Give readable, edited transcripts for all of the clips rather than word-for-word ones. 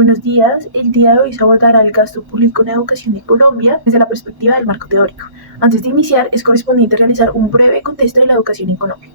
Buenos días, el día de hoy se abordará el gasto público en educación en Colombia desde la perspectiva del marco teórico. Antes de iniciar, es correspondiente realizar un breve contexto de la educación en Colombia.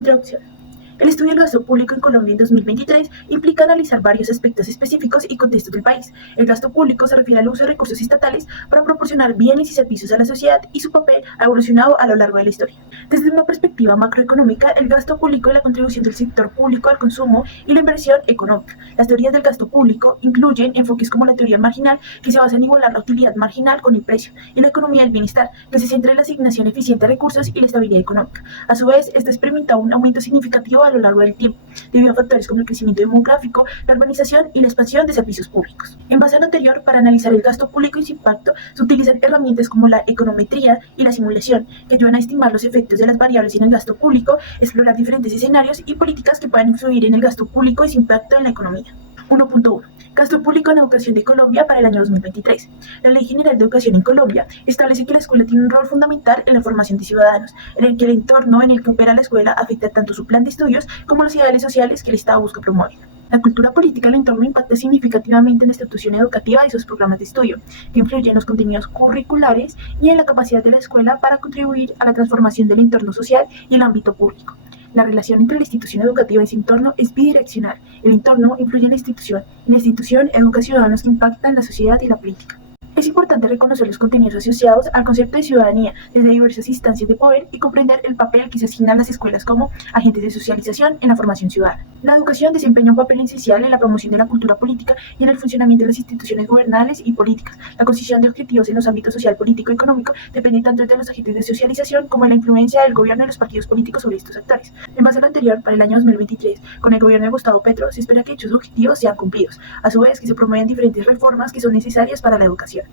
Introducción. El estudio del gasto público en Colombia en 2023 implica analizar varios aspectos específicos y contextos del país. El gasto público se refiere al uso de recursos estatales para proporcionar bienes y servicios a la sociedad y su papel ha evolucionado a lo largo de la historia. Desde una perspectiva macroeconómica, el gasto público y la contribución del sector público al consumo y la inversión económica. Las teorías del gasto público incluyen enfoques como la teoría marginal, que se basa en igualar la utilidad marginal con el precio, y la economía del bienestar, que se centra en la asignación eficiente de recursos y la estabilidad económica. A su vez, esta experimenta un aumento significativo a lo largo del tiempo, debido a factores como el crecimiento demográfico, la urbanización y la expansión de servicios públicos. En base a lo anterior, para analizar el gasto público y su impacto, se utilizan herramientas como la econometría y la simulación, que ayudan a estimar los efectos de las variables en el gasto público, explorar diferentes escenarios y políticas que puedan influir en el gasto público y su impacto en la economía. 1.1. Gasto público en educación de Colombia para el año 2023. La Ley General de Educación en Colombia establece que la escuela tiene un rol fundamental en la formación de ciudadanos, en el que el entorno en el que opera la escuela afecta tanto su plan de estudios como los ideales sociales que el Estado busca promover. La cultura política del entorno impacta significativamente en la institución educativa y sus programas de estudio, que influyen en los contenidos curriculares y en la capacidad de la escuela para contribuir a la transformación del entorno social y el ámbito público. La relación entre la institución educativa y su entorno es bidireccional. El entorno influye en la institución educa a ciudadanos que impactan la sociedad y la política. Es importante reconocer los contenidos asociados al concepto de ciudadanía desde diversas instancias de poder y comprender el papel que se asigna a las escuelas como agentes de socialización en la formación ciudadana. La educación desempeña un papel esencial en la promoción de la cultura política y en el funcionamiento de las instituciones gubernamentales y políticas. La concisión de objetivos en los ámbitos social, político y económico depende tanto de los agentes de socialización como de la influencia del gobierno y los partidos políticos sobre estos actores. En base a lo anterior, para el año 2023, con el gobierno de Gustavo Petro, se espera que dichos objetivos sean cumplidos, a su vez que se promuevan diferentes reformas que son necesarias para la educación.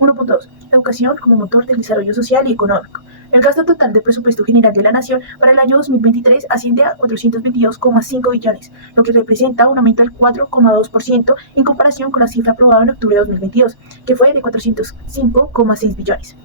1.2. Educación como motor del desarrollo social y económico. El gasto total del presupuesto general de la Nación para el año 2023 asciende a 422,5 billones, lo que representa un aumento del 4,2% en comparación con la cifra aprobada en octubre de 2022, que fue de 405,6 billones.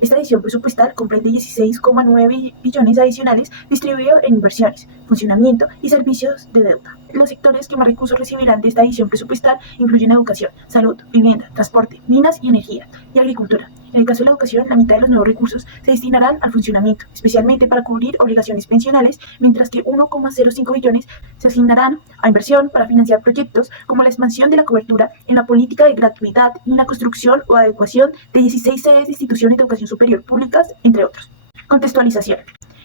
Esta edición presupuestal comprende 16,9 billones adicionales distribuidos en inversiones, funcionamiento y servicios de deuda. Los sectores que más recursos recibirán de esta edición presupuestal incluyen educación, salud, vivienda, transporte, minas y energía, y agricultura. En el caso de la educación, la mitad de los nuevos recursos se destinarán al funcionamiento, especialmente para cubrir obligaciones pensionales, mientras que 1,05 billones se asignarán a inversión para financiar proyectos como la expansión de la cobertura en la política de gratuidad y en la construcción o adecuación de 16 sedes de instituciones de educación superior públicas, entre otros. Contextualización.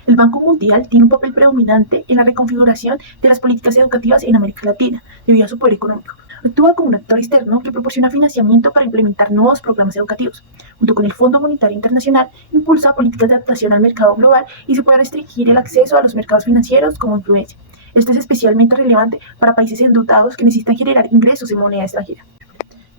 El Banco Mundial tiene un papel predominante en la reconfiguración de las políticas educativas en América Latina, debido a su poder económico. Actúa como un actor externo que proporciona financiamiento para implementar nuevos programas educativos. Junto con el Fondo Monetario Internacional, impulsa políticas de adaptación al mercado global y se puede restringir el acceso a los mercados financieros como influencia. Esto es especialmente relevante para países endeudados que necesitan generar ingresos en moneda extranjera.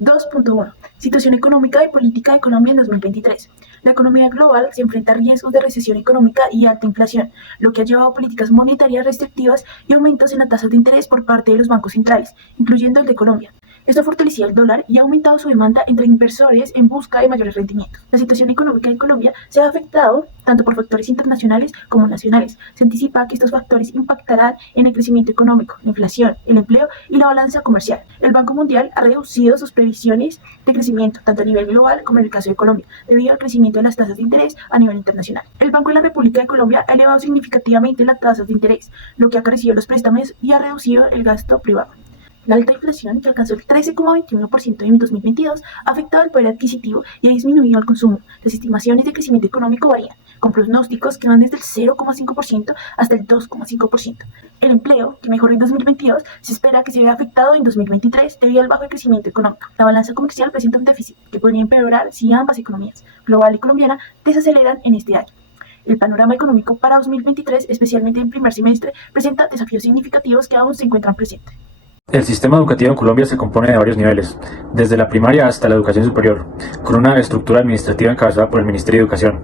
2.1. Situación económica y política de Colombia en 2023. La economía global se enfrenta a riesgos de recesión económica y alta inflación, lo que ha llevado a políticas monetarias restrictivas y aumentos en las tasas de interés por parte de los bancos centrales, incluyendo el de Colombia. Esto ha fortalecido el dólar y ha aumentado su demanda entre inversores en busca de mayores rendimientos. La situación económica de Colombia se ha afectado tanto por factores internacionales como nacionales. Se anticipa que estos factores impactarán en el crecimiento económico, la inflación, el empleo y la balanza comercial. El Banco Mundial ha reducido sus previsiones de crecimiento tanto a nivel global como en el caso de Colombia, debido al crecimiento de las tasas de interés a nivel internacional. El Banco de la República de Colombia ha elevado significativamente las tasas de interés, lo que ha crecido los préstamos y ha reducido el gasto privado. La alta inflación, que alcanzó el 13,21% en 2022, ha afectado el poder adquisitivo y ha disminuido el consumo. Las estimaciones de crecimiento económico varían, con pronósticos que van desde el 0,5% hasta el 2,5%. El empleo, que mejoró en 2022, se espera que se vea afectado en 2023 debido al bajo crecimiento económico. La balanza comercial presenta un déficit que podría empeorar si ambas economías, global y colombiana, desaceleran en este año. El panorama económico para 2023, especialmente en primer semestre, presenta desafíos significativos que aún se encuentran presentes. El sistema educativo en Colombia se compone de varios niveles, desde la primaria hasta la educación superior, con una estructura administrativa encabezada por el Ministerio de Educación,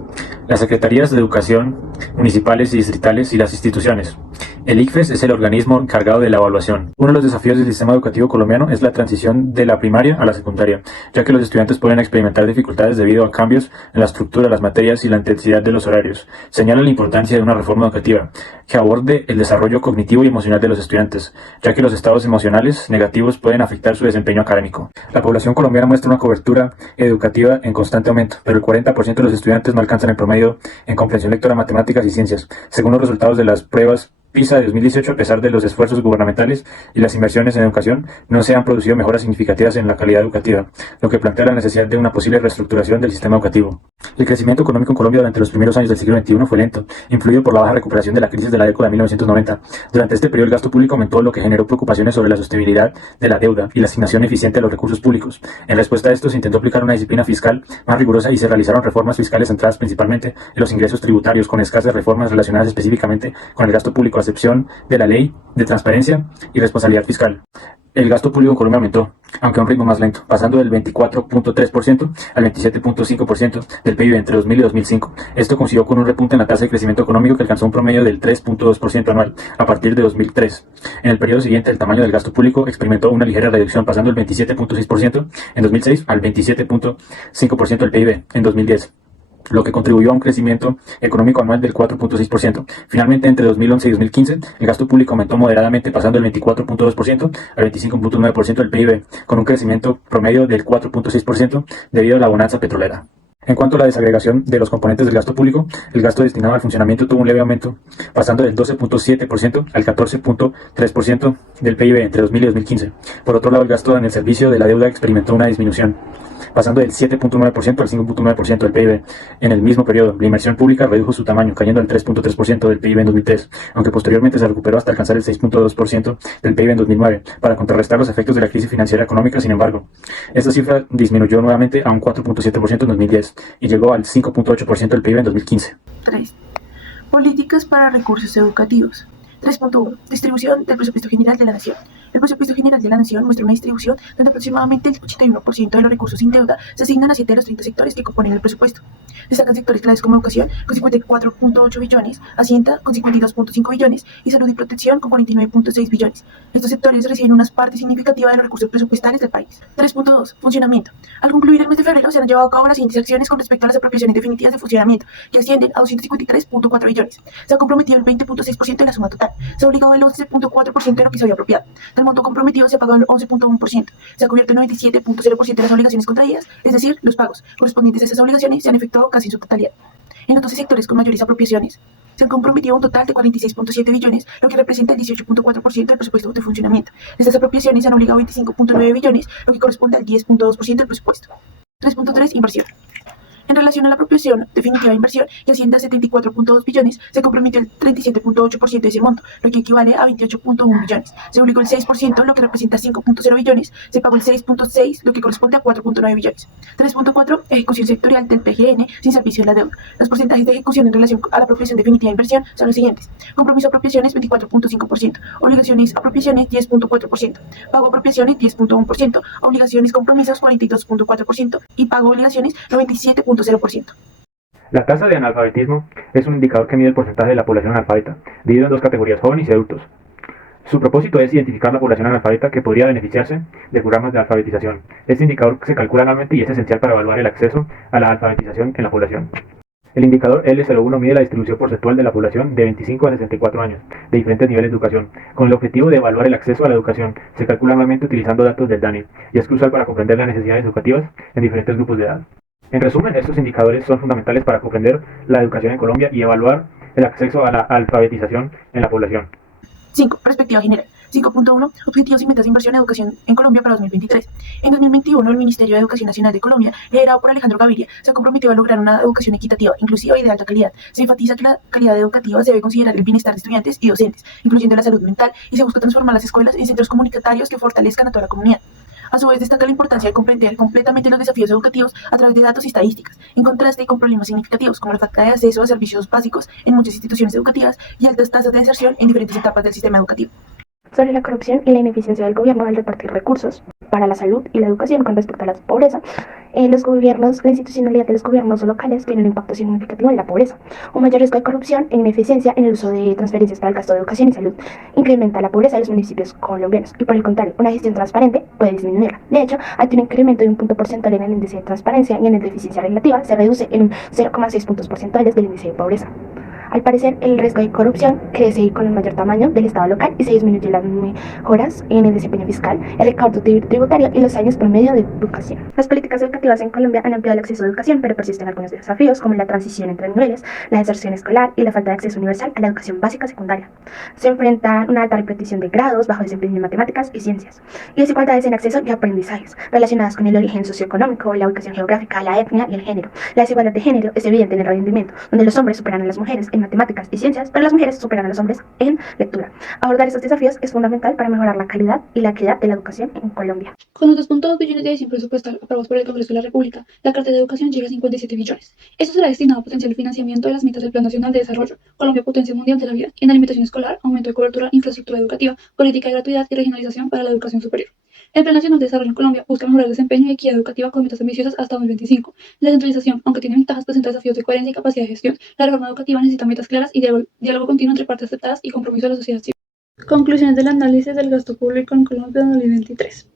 las secretarías de educación municipales y distritales y las instituciones. El ICFES es el organismo encargado de la evaluación. Uno de los desafíos del sistema educativo colombiano es la transición de la primaria a la secundaria, ya que los estudiantes pueden experimentar dificultades debido a cambios en la estructura, las materias y la intensidad de los horarios. Señala la importancia de una reforma educativa que aborde el desarrollo cognitivo y emocional de los estudiantes, ya que los estados emocionales negativos pueden afectar su desempeño académico. La población colombiana muestra una cobertura educativa en constante aumento, pero el 40% de los estudiantes no alcanzan el promedio en comprensión lectora, matemáticas y ciencias, según los resultados de las pruebas PISA de 2018. A pesar de los esfuerzos gubernamentales y las inversiones en educación, no se han producido mejoras significativas en la calidad educativa, lo que plantea la necesidad de una posible reestructuración del sistema educativo. El crecimiento económico en Colombia durante los primeros años del siglo XXI fue lento, influido por la baja recuperación de la crisis de la década de 1990. Durante este periodo el gasto público aumentó, lo que generó preocupaciones sobre la sostenibilidad de la deuda y la asignación eficiente de los recursos públicos. En respuesta a esto se intentó aplicar una disciplina fiscal más rigurosa y se realizaron reformas fiscales centradas principalmente en los ingresos tributarios, con escasas reformas relacionadas específicamente con el gasto público, a excepción de la Ley de Transparencia y Responsabilidad Fiscal. El gasto público en Colombia aumentó, aunque a un ritmo más lento, pasando del 24.3% al 27.5% del PIB entre 2000 y 2005. Esto coincidió con un repunte en la tasa de crecimiento económico que alcanzó un promedio del 3.2% anual a partir de 2003. En el periodo siguiente, el tamaño del gasto público experimentó una ligera reducción, pasando del 27.6% en 2006 al 27.5% del PIB en 2010, lo que contribuyó a un crecimiento económico anual del 4.6%. Finalmente, entre 2011 y 2015, el gasto público aumentó moderadamente, pasando del 24.2% al 25.9% del PIB, con un crecimiento promedio del 4.6% debido a la bonanza petrolera. En cuanto a la desagregación de los componentes del gasto público, el gasto destinado al funcionamiento tuvo un leve aumento, pasando del 12.7% al 14.3% del PIB entre 2000 y 2015. Por otro lado, el gasto en el servicio de la deuda experimentó una disminución, pasando del 7.9% al 5.9% del PIB en el mismo periodo. La inversión pública redujo su tamaño, cayendo al 3.3% del PIB en 2003, aunque posteriormente se recuperó hasta alcanzar el 6.2% del PIB en 2009, para contrarrestar los efectos de la crisis financiera económica. Sin embargo, esta cifra disminuyó nuevamente a un 4.7% en 2010 y llegó al 5.8% del PIB en 2015. 3. Políticas para recursos educativos. 3.1. Distribución del presupuesto general de la Nación. El presupuesto general de la Nación muestra una distribución donde aproximadamente el 81% de los recursos sin deuda se asignan a 7 de los 30 sectores que componen el presupuesto. Destacan sectores claves como educación, con 54.8 billones, Hacienda, con 52.5 billones, y salud y protección, con 49.6 billones. Estos sectores reciben una parte significativa de los recursos presupuestales del país. 3.2. Funcionamiento. Al concluir el mes de febrero, se han llevado a cabo las siguientes acciones con respecto a las apropiaciones definitivas de funcionamiento, que ascienden a 253.4 billones. Se ha comprometido el 20.6% de la suma total. Se ha obligado el 11.4% de lo que se había apropiado. Del monto comprometido se ha pagado el 11.1%. Se ha cubierto el 97.0% de las obligaciones contraídas, es decir, los pagos correspondientes a esas obligaciones se han efectuado casi en su totalidad. En los 12 sectores con mayores apropiaciones, se han comprometido un total de 46.7 billones, lo que representa el 18.4% del presupuesto de funcionamiento. De estas apropiaciones se han obligado 25.9 billones, lo que corresponde al 10.2% del presupuesto. 3.3. Inversión. En relación a la apropiación definitiva de inversión, que asciende a 74.2 billones, se comprometió el 37.8% de ese monto, lo que equivale a 28.1 billones. Se obligó el 6%, lo que representa 5.0 billones. Se pagó el 6.6, lo que corresponde a 4.9 billones. 3.4. Ejecución sectorial del PGN sin servicio de la deuda. Los porcentajes de ejecución en relación a la apropiación definitiva de inversión son los siguientes: compromiso apropiaciones 24.5%, obligaciones apropiaciones 10.4%, pago apropiaciones 10.1%, obligaciones compromisos 42.4% y pago obligaciones 97.0%. La tasa de analfabetismo es un indicador que mide el porcentaje de la población analfabeta, dividido en dos categorías: jóvenes y adultos. Su propósito es identificar la población analfabeta que podría beneficiarse de programas de alfabetización. Este indicador se calcula anualmente y es esencial para evaluar el acceso a la alfabetización en la población. El indicador L01 mide la distribución porcentual de la población de 25 a 64 años, de diferentes niveles de educación. Con el objetivo de evaluar el acceso a la educación, se calcula anualmente utilizando datos del DANE y es crucial para comprender las necesidades educativas en diferentes grupos de edad. En resumen, estos indicadores son fundamentales para comprender la educación en Colombia y evaluar el acceso a la alfabetización en la población. 5. Perspectiva general. 5.1. Objetivos y metas de inversión en educación en Colombia para 2023. En 2021, el Ministerio de Educación Nacional de Colombia, liderado por Alejandro Gaviria, se ha comprometido a lograr una educación equitativa, inclusiva y de alta calidad. Se enfatiza que la calidad educativa se debe considerar el bienestar de estudiantes y docentes, incluyendo la salud mental, y se busca transformar las escuelas en centros comunitarios que fortalezcan a toda la comunidad. A su vez, destaca la importancia de comprender completamente los desafíos educativos a través de datos y estadísticas, en contraste con problemas significativos como la falta de acceso a servicios básicos en muchas instituciones educativas y altas tasas de deserción en diferentes etapas del sistema educativo. Sobre la corrupción y la ineficiencia del gobierno al repartir recursos. para la salud y la educación con respecto a la pobreza. La institucionalidad de los gobiernos locales tiene un impacto significativo en la pobreza. Un mayor riesgo de corrupción e ineficiencia en el uso de transferencias para el gasto de educación y salud incrementa la pobreza de los municipios colombianos y, por el contrario, una gestión transparente puede disminuirla. De hecho, ante un incremento de un punto porcentual en el índice de transparencia y en el de eficiencia relativa, se reduce en un 0,6 puntos porcentuales del índice de pobreza. Al parecer, el riesgo de corrupción crece con el mayor tamaño del Estado local y se disminuyen las mejoras en el desempeño fiscal, el recaudo tributario y los años promedio de educación. Las políticas educativas en Colombia han ampliado el acceso a educación, pero persisten algunos desafíos como la transición entre niveles, la deserción escolar y la falta de acceso universal a la educación básica secundaria. Se enfrentan una alta repetición de grados, bajo desempeño en matemáticas y ciencias, y desigualdades en acceso y aprendizajes relacionadas con el origen socioeconómico, la ubicación geográfica, la etnia y el género. La desigualdad de género es evidente en el rendimiento, donde los hombres superan a las mujeres en matemáticas y ciencias, pero las mujeres superan a los hombres en lectura. Abordar estos desafíos es fundamental para mejorar la calidad y la equidad de la educación en Colombia. Con los 2.2 billones de adición presupuestal aprobados por el Congreso de la República, la Cartera de Educación llega a 57 billones. Esto será destinado a potenciar el financiamiento de las metas del Plan Nacional de Desarrollo, Colombia Potencia Mundial de la Vida, en alimentación escolar, aumento de cobertura, infraestructura educativa, política de gratuidad y regionalización para la educación superior. El Plan Nacional de Desarrollo en Colombia busca mejorar el desempeño y equidad educativa con metas ambiciosas hasta 2025. La descentralización, aunque tiene ventajas, presenta desafíos de coherencia y capacidad de gestión. La reforma educativa necesita metas claras y diálogo continuo entre partes aceptadas y compromiso de la sociedad civil. Conclusiones del análisis del gasto público en Colombia en 2023.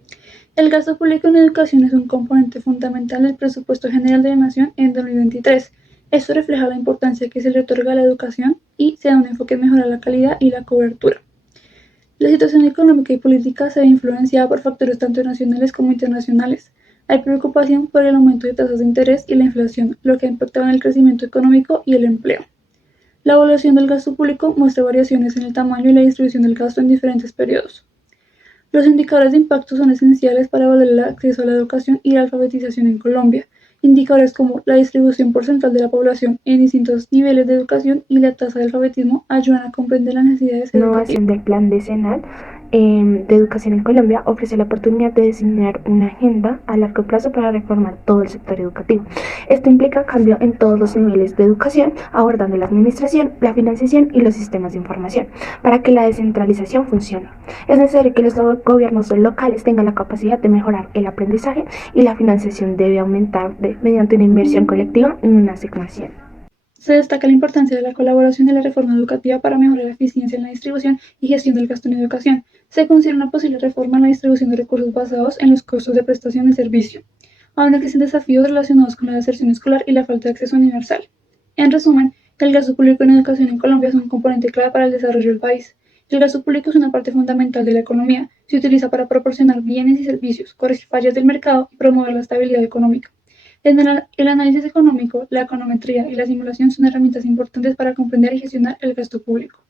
El gasto público en educación es un componente fundamental del presupuesto general de la Nación en 2023. Esto refleja la importancia que se le otorga a la educación y se da un enfoque en mejorar la calidad y la cobertura. La situación económica y política se ve influenciada por factores tanto nacionales como internacionales. Hay preocupación por el aumento de tasas de interés y la inflación, lo que ha impactado en el crecimiento económico y el empleo. La evaluación del gasto público muestra variaciones en el tamaño y la distribución del gasto en diferentes periodos. Los indicadores de impacto son esenciales para evaluar el acceso a la educación y la alfabetización en Colombia. Indicadores como la distribución porcentual de la población en distintos niveles de educación y la tasa de alfabetismo ayudan a comprender las necesidades educativas. La innovación del Plan Decenal de Educación en Colombia ofrece la oportunidad de diseñar una agenda a largo plazo para reformar todo el sector educativo. Esto implica cambio en todos los niveles de educación, abordando la administración, la financiación y los sistemas de información, para que la descentralización funcione. Es necesario que los gobiernos locales tengan la capacidad de mejorar el aprendizaje y la financiación debe aumentar mediante una inversión colectiva en una asignación. Se destaca la importancia de la colaboración y la reforma educativa para mejorar la eficiencia en la distribución y gestión del gasto en educación. Se considera una posible reforma en la distribución de recursos basados en los costos de prestación de servicio. Aún existen desafíos relacionados con la deserción escolar y la falta de acceso universal. En resumen, el gasto público en educación en Colombia es un componente clave para el desarrollo del país. El gasto público es una parte fundamental de la economía. Se utiliza para proporcionar bienes y servicios, corregir fallas del mercado y promover la estabilidad económica. El análisis económico, la econometría y la simulación son herramientas importantes para comprender y gestionar el gasto público.